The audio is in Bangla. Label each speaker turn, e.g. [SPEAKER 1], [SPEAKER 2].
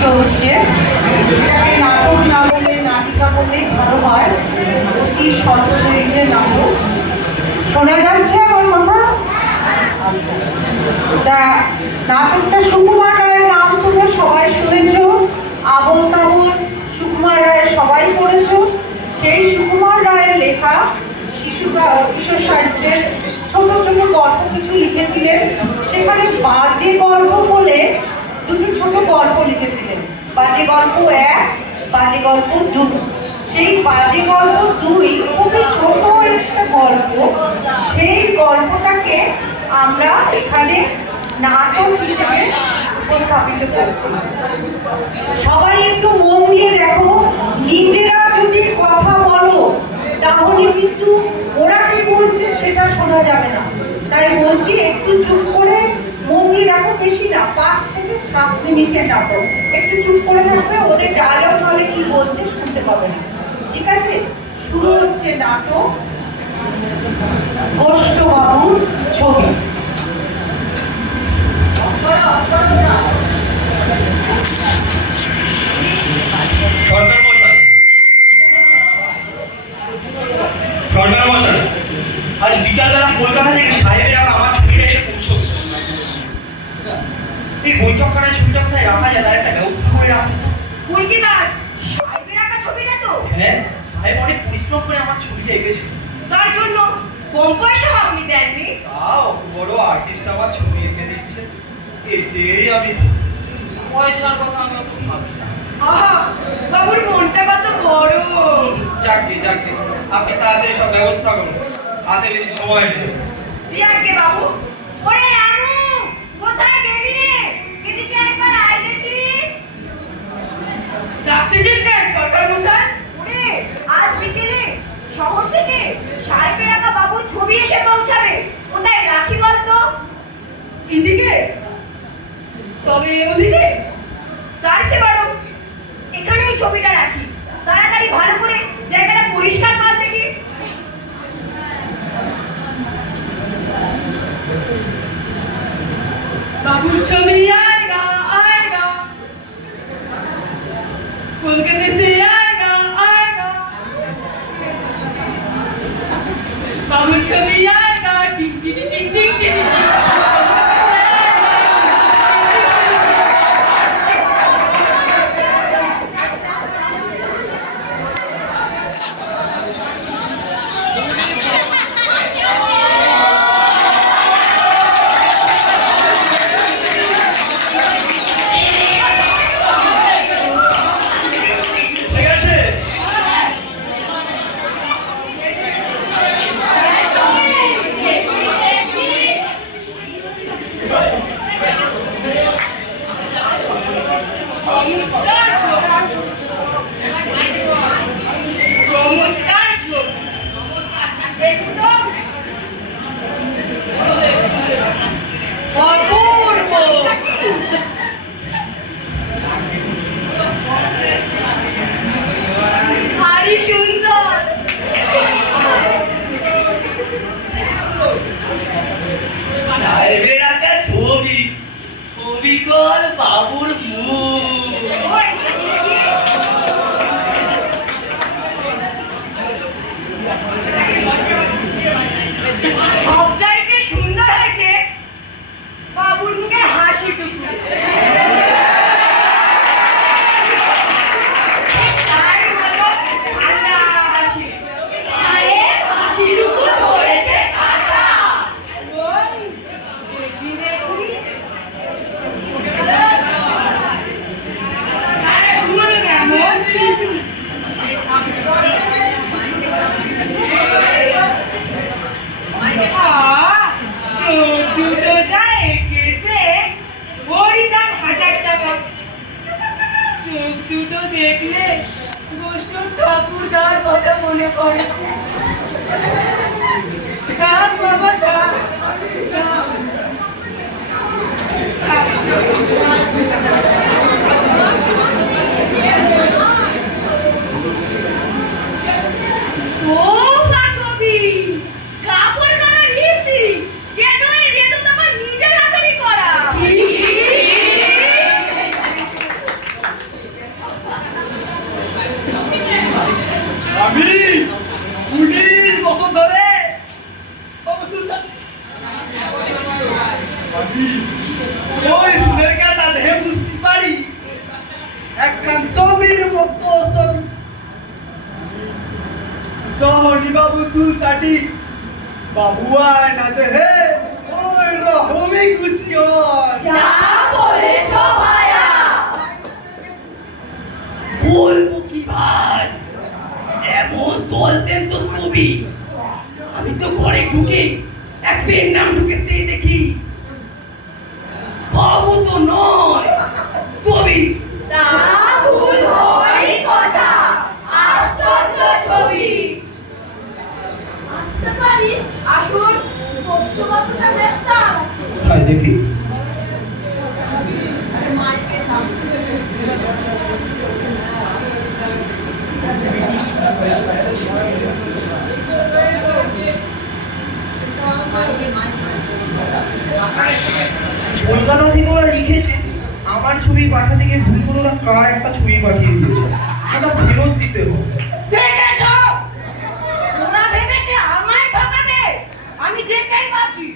[SPEAKER 1] অনুষ্ঠিত হচ্ছে, এটাকে নাটক না বলে নাটিকা বলেই ভালো হয়? অতি সচরিত্রের নাটক শোনা যাচ্ছে আমার কথা? আচ্ছা। তা নাটকটা সুকুমার রায়ের নাম তোমরা সবাই শুনেছ? আবল তাবল সুকুমার রায় সবাই পড়েছ? সেই সুকুমার রায়ের লেখা শিশু কিশোর সাহিত্যের ছোট ছোট গল্প কিছু লিখেছিলেন। সেখানে বাজে গল্প বলে দুটো ছোট গল্প লিখেছিলেন। বাজে গল্প এক, বাজে গল্প দুই। সেই বাজে গল্প দুই খুবই ছোট একটা গল্প। সেই গল্পটাকে আমরা এখানে নাটক হিসেবে উপস্থাপিত করছি সবাই একটু মন দিয়ে দেখো, নিজেরা যদি কথা বলো, তাহলে কিন্তু ওরা কি বলছে সেটা শোনা যাবে না। তাই বলছি, একটু চুপ করে মন দিয়ে দেখো বেশি না পাঁচ থেকে সাত মিনিটের নাটক একটু চুপ করে থাকবে, ওদের ডায়লগ তাহলে কি বলছে শুনতে পাবে না। ঠিক আছে? শুরু হচ্ছে নাটক, গোষ্ঠবাবুর ছবি।
[SPEAKER 2] ছবিটা রাখা যায় তার একটা ব্যবস্থা করে রাখুন
[SPEAKER 3] কলকাতার সাহেবের আঁকা ছবিটা তো।
[SPEAKER 2] হ্যাঁ সাহেব অনেক পরিশ্রম করে আমার ছবিটা এঁকেছিল
[SPEAKER 3] তার জন্য কম পয়সা আপনি দেননি।
[SPEAKER 2] তাও বড় আর্টিস্ট আমার ছবি এঁকে দিচ্ছে এতেই আমি পয়সার কথা আমি অত ভাবি না।
[SPEAKER 3] আহা বাবুর মনটা কত বড়।
[SPEAKER 2] যাকে যাকে আপনি তাড়াতাড়ি সব ব্যবস্থা করুন। হাতে বেশি সময় নেই।
[SPEAKER 3] জি আগে বাবু। এদিকে?
[SPEAKER 4] তবে ওদিকে?
[SPEAKER 3] তার চেয়ে বরং এখানে এই ছবিটা রাখি। তাড়াতাড়ি ভালো করে
[SPEAKER 2] সাহেবের আঁকা ছবি অবিকল বাবুর মুখ
[SPEAKER 3] দেখলে ঠাকুর ঠাকুরদার কথা মনে পড়ে। থাক বাবা থাক।
[SPEAKER 4] ও কা ছবি কাপড়খানার মিস্ত্রি যেন এই বেদন আমার নিজের হাতেরই করা
[SPEAKER 3] কি?
[SPEAKER 2] দত্ত ছবি
[SPEAKER 5] এমন চলছেন তো ছবি। আমি তো ঘরে ঢুকে এক মেয়ের নাম ঢুকে সে দেখি। বাবু তো নয়, ছবি
[SPEAKER 3] তা ভুল হওয়ারই কথা আশ্চর্য ছবি
[SPEAKER 4] আসতে পারি
[SPEAKER 3] আসুন
[SPEAKER 4] পোস্টবাবুটা গ্রেফতার আছে
[SPEAKER 2] তাই দেখি
[SPEAKER 4] মাইকে থাম
[SPEAKER 2] কলকাতা লিখেছে, আমার ছবি পাঠাতে গিয়ে ভুল করে ওরা কার একটা ছবি পাঠিয়ে দিয়েছে। ওটা ফেরত দিতে হবে।
[SPEAKER 3] ওরা ভেবেছে আমায় ঠকাবে। আমি দেখেই ভাবছি